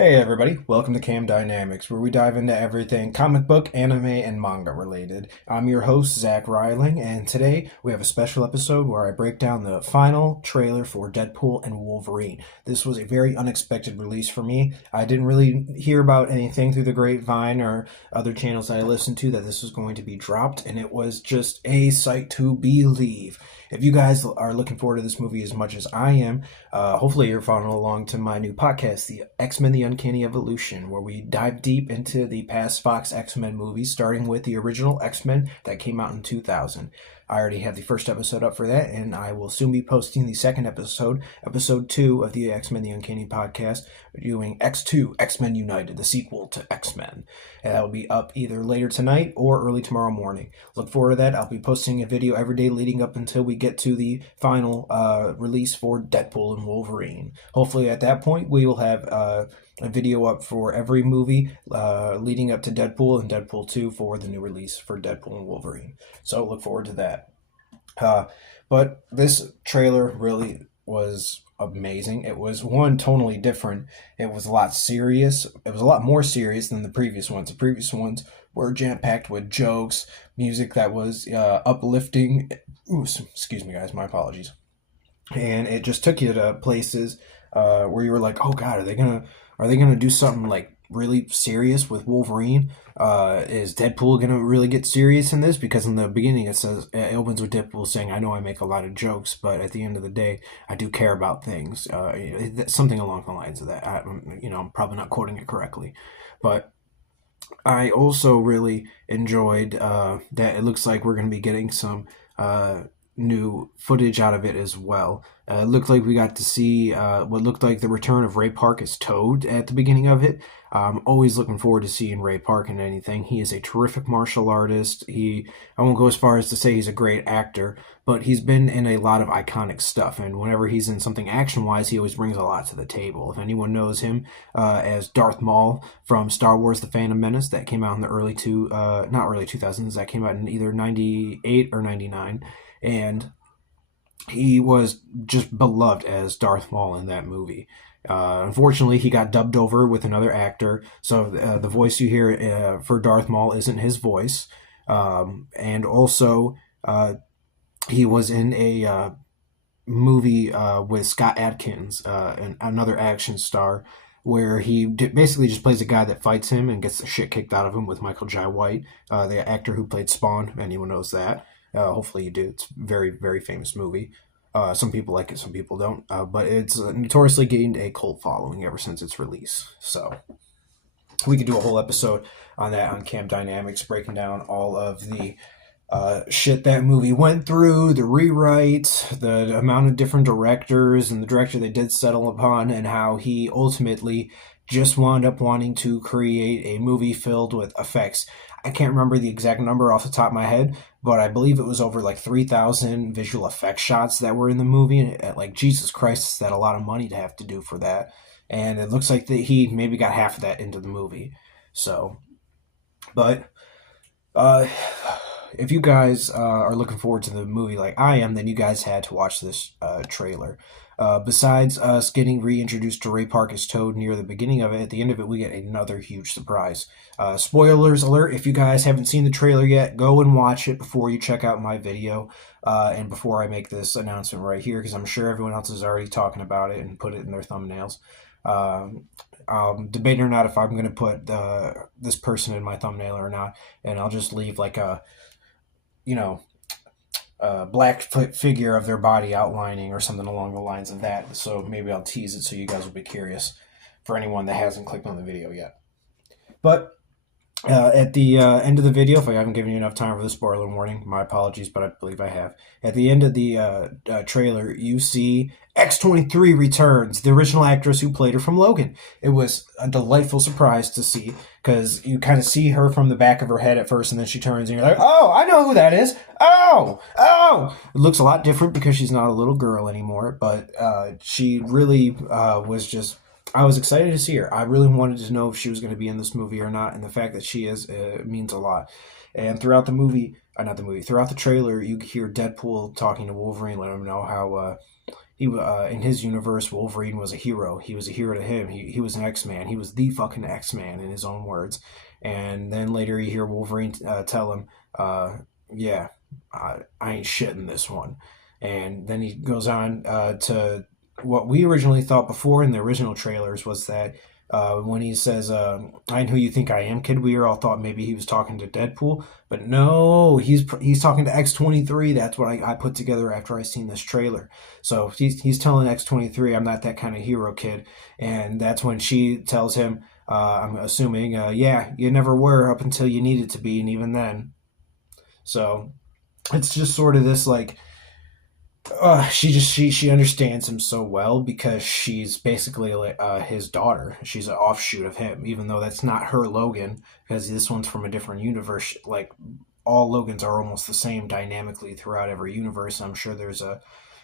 Hey everybody, welcome to C.A.M Dynamics, where we dive into everything comic book, anime, and manga related. I'm your host, Zach Reiling, and today we have a special episode where I break down the final trailer for Deadpool and Wolverine. This was a very unexpected release for me. I didn't really hear about anything through the grapevine or other channels that I listened to that this was going to be dropped, and it was just a sight to believe. If you guys are looking forward to this movie as much as I am, hopefully you're following along to my new podcast, the X-Men The Uncanny Evolution, where we dive deep into the past Fox X-Men movies, starting with the original X-Men that came out in 2000. I already have the first episode up for that, and I will soon be posting the second episode, episode 2 of the X-Men The Uncanny podcast, doing X2, X-Men United, the sequel to X-Men. And that will be up either later tonight or early tomorrow morning. Look forward to that. I'll be posting a video every day leading up until we get to the final release for Deadpool and Wolverine. Hopefully at that point we will have a video up for every movie leading up to Deadpool and Deadpool 2 for the new release for Deadpool and Wolverine. So look forward to that. But this trailer really was amazing. It was totally different. It was a lot serious. It was a lot more serious than the previous ones. The previous ones were jam-packed with jokes, music that was uplifting. Ooh, excuse me, guys. My apologies. And it just took you to places where you were like, "Oh God, are they gonna do something like really serious with Wolverine? Is Deadpool gonna really get serious in this?" Because in the beginning it opens with Deadpool saying, "I know I make a lot of jokes, but at the end of the day, I do care about things." Something along the lines of that. I'm probably not quoting it correctly, but I also really enjoyed that it looks like we're going to be getting some new footage out of it as well. It looked like we got to see what looked like the return of Ray Park as Toad at the beginning of it. I'm always looking forward to seeing Ray Park in anything. He is a terrific martial artist. I won't go as far as to say he's a great actor, but he's been in a lot of iconic stuff, and whenever he's in something action-wise, he always brings a lot to the table. If anyone knows him as Darth Maul from Star Wars The Phantom Menace, that came out in the not early 2000s, that came out in either 98 or 99, and he was just beloved as Darth Maul in that movie. Unfortunately, he got dubbed over with another actor, so the voice you hear for Darth Maul isn't his voice. And also, he was in a movie with Scott Adkins, and another action star, where he basically just plays a guy that fights him and gets the shit kicked out of him with Michael Jai White, the actor who played Spawn, if anyone knows that. Hopefully you do. It's a very, very famous movie. Some people like it, some people don't. But it's notoriously gained a cult following ever since its release. So we could do a whole episode on that on C.A.M Dynamics, breaking down all of the shit that movie went through, the rewrites, the amount of different directors, and the director they did settle upon, and how he ultimately just wound up wanting to create a movie filled with effects. I can't remember the exact number off the top of my head, but I believe it was over like 3,000 visual effects shots that were in the movie. And like, Jesus Christ, is that a lot of money to have to do for that? And it looks like that he maybe got half of that into the movie. So, but if you guys are looking forward to the movie like I am, then you guys had to watch this trailer. Besides us getting reintroduced to Ray Park as Toad near the beginning of it, at the end of it, we get another huge surprise. Spoilers alert, if you guys haven't seen the trailer yet, go and watch it before you check out my video, and before I make this announcement right here, because I'm sure everyone else is already talking about it and put it in their thumbnails. I'm debating or not if I'm going to put this person in my thumbnail or not, and I'll just leave like a, black figure of their body outlining or something along the lines of that. So maybe I'll tease it so you guys will be curious, for anyone that hasn't clicked on the video yet. But at the end of the video, if I haven't given you enough time for the spoiler warning, my apologies, but I believe I have. At the end of the trailer, you see X-23 returns, the original actress who played her from Logan. It was a delightful surprise to see, because you kind of see her from the back of her head at first, and then she turns, and you're like, "Oh, I know who that is. Oh! It looks a lot different because she's not a little girl anymore, but she really was just... I was excited to see her. I really wanted to know if she was going to be in this movie or not, and the fact that she is means a lot. And throughout the movie, throughout the trailer, you hear Deadpool talking to Wolverine, letting him know how in his universe, Wolverine was a hero. He was a hero to him. He was an X-Man. He was the fucking X-Man in his own words. And then later you hear Wolverine tell him, yeah, I ain't shitting this one. And then he goes on to what we originally thought before in the original trailers was that when he says, I am who you think I am, kid, we all thought maybe he was talking to Deadpool. But no, he's talking to X-23. That's what I put together after I seen this trailer. So he's telling X-23, I'm not that kind of hero, kid. And that's when she tells him, I'm assuming, yeah, you never were up until you needed to be, and even then. So it's just sort of this like, she understands him so well because she's basically like his daughter. She's an offshoot of him, even though that's not her Logan, because this one's from a different universe. Like all Logans are almost the same dynamically throughout every universe. I'm sure there's a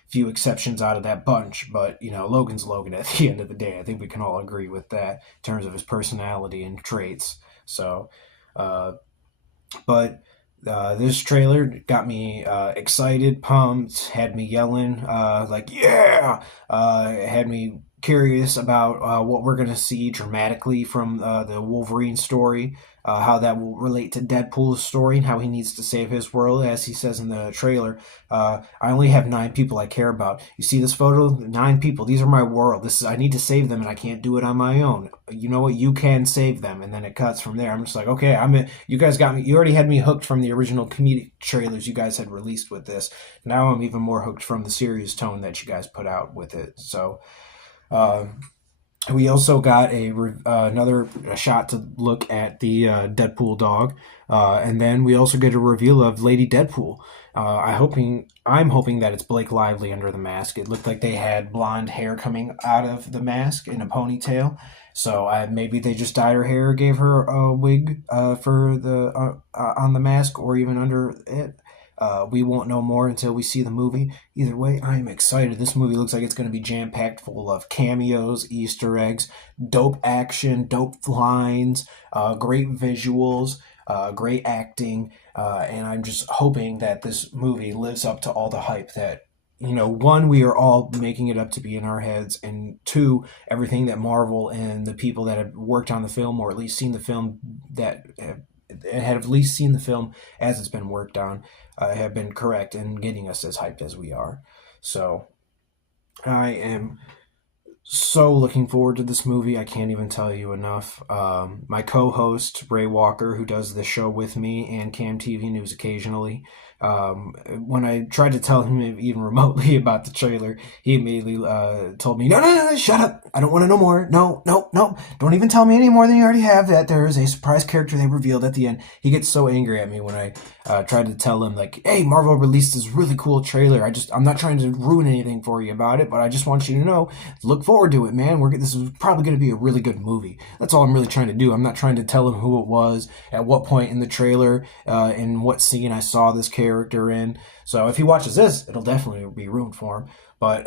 few exceptions out of that bunch, but Logan's Logan at the end of the day. I think we can all agree with that in terms of his personality and traits. So, but this trailer got me excited, pumped, had me yelling, like, yeah! Had me curious about what we're going to see dramatically from the Wolverine story, how that will relate to Deadpool's story and how he needs to save his world. As he says in the trailer, I only have 9 people I care about. You see this photo? 9 people. These are my world. I need to save them, and I can't do it on my own. You know what? You can save them. And then it cuts from there. I'm just like, okay, you guys got me. You already had me hooked from the original comedic trailers you guys had released with this. Now I'm even more hooked from the serious tone that you guys put out with it. So, we also got another shot to look at the Deadpool dog, and then we also get a reveal of Lady Deadpool. I'm hoping that it's Blake Lively under the mask. It looked like they had blonde hair coming out of the mask in a ponytail. So maybe they just dyed her hair, gave her a wig for the on the mask, or even under it. We won't know more until we see the movie. Either way, I am excited. This movie looks like it's going to be jam-packed full of cameos, Easter eggs, dope action, dope lines, great visuals, great acting, and I'm just hoping that this movie lives up to all the hype that, one, we are all making it up to be in our heads, and 2, everything that Marvel and the people that have worked on the film, or at least seen the film have at least seen the film as it's been worked on, have been correct in getting us as hyped as we are. So I am so looking forward to this movie. I can't even tell you enough. My co-host, Ray Walker, who does this show with me and C.A.M TV News occasionally, when I tried to tell him even remotely about the trailer, he immediately told me, no, shut up. I don't want to know more. No. Don't even tell me any more than you already have, that there is a surprise character they revealed at the end. He gets so angry at me when I tried to tell him, like, hey, Marvel released this really cool trailer. I'm not trying to ruin anything for you about it, but I just want you to know, look forward to it, man. This is probably going to be a really good movie. That's all I'm really trying to do. I'm not trying to tell him who it was, at what point in the trailer, in what scene I saw this character in. So if he watches this, it'll definitely be ruined for him. But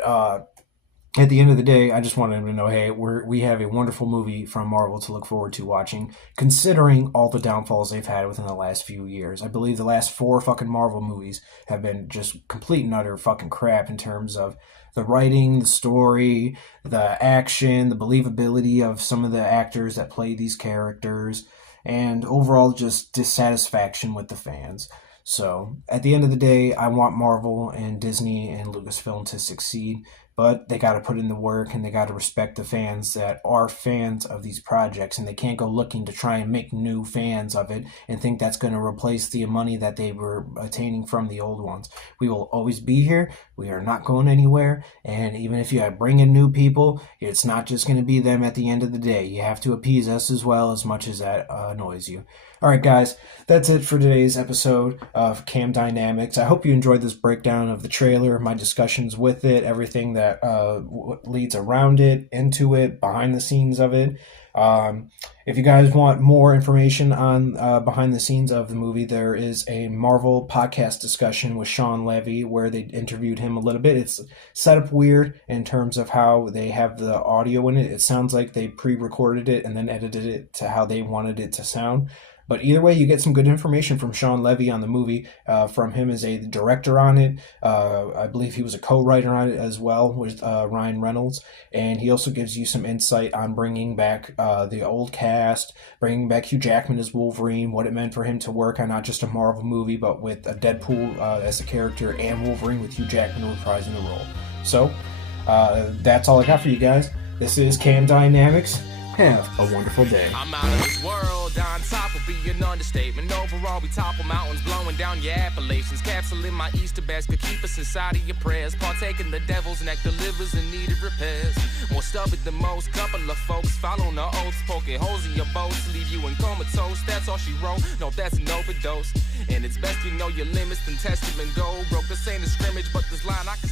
at the end of the day, I just wanted him to know, hey, we have a wonderful movie from Marvel to look forward to watching, considering all the downfalls they've had within the last few years. I believe the last 4 fucking Marvel movies have been just complete and utter fucking crap in terms of the writing, the story, the action, the believability of some of the actors that play these characters, and overall just dissatisfaction with the fans. So at the end of the day, I want Marvel and Disney and Lucasfilm to succeed, but they got to put in the work and they got to respect the fans that are fans of these projects, and they can't go looking to try and make new fans of it and think that's going to replace the money that they were attaining from the old ones. We will always be here. We are not going anywhere, and even if you bring in new people, it's not just going to be them at the end of the day. You have to appease us as well, as much as that annoys you. All right, guys, that's it for today's episode of C.A.M Dynamics. I hope you enjoyed this breakdown of the trailer, my discussions with it, everything that leads around it, into it, behind the scenes of it. If you guys want more information on behind the scenes of the movie, there is a Marvel podcast discussion with Sean Levy where they interviewed him a little bit. It's set up weird in terms of how they have the audio in it. It sounds like they pre-recorded it and then edited it to how they wanted it to sound. But either way, you get some good information from Sean Levy on the movie, from him as a director on it. I believe he was a co-writer on it as well with Ryan Reynolds. And he also gives you some insight on bringing back the old cast, bringing back Hugh Jackman as Wolverine, what it meant for him to work on not just a Marvel movie, but with a Deadpool as a character and Wolverine with Hugh Jackman reprising the role. So, that's all I got for you guys. This is C.A.M Dynamics. Have a wonderful day. I'm out of this world, on top will be an understatement. Overall, we topple mountains, blowing down your Appalachians. Capsule in my Easter basket, keep us inside of your prayers. Partaking the devil's nectar, livers in need of repairs. More stubborn than most, couple of folks following the oaths, poking holes in your boats, leave you in comatose. That's all she wrote, no, that's an overdose. And it's best you know your limits, then test them and go. Broke, this ain't a scrimmage, but this line I can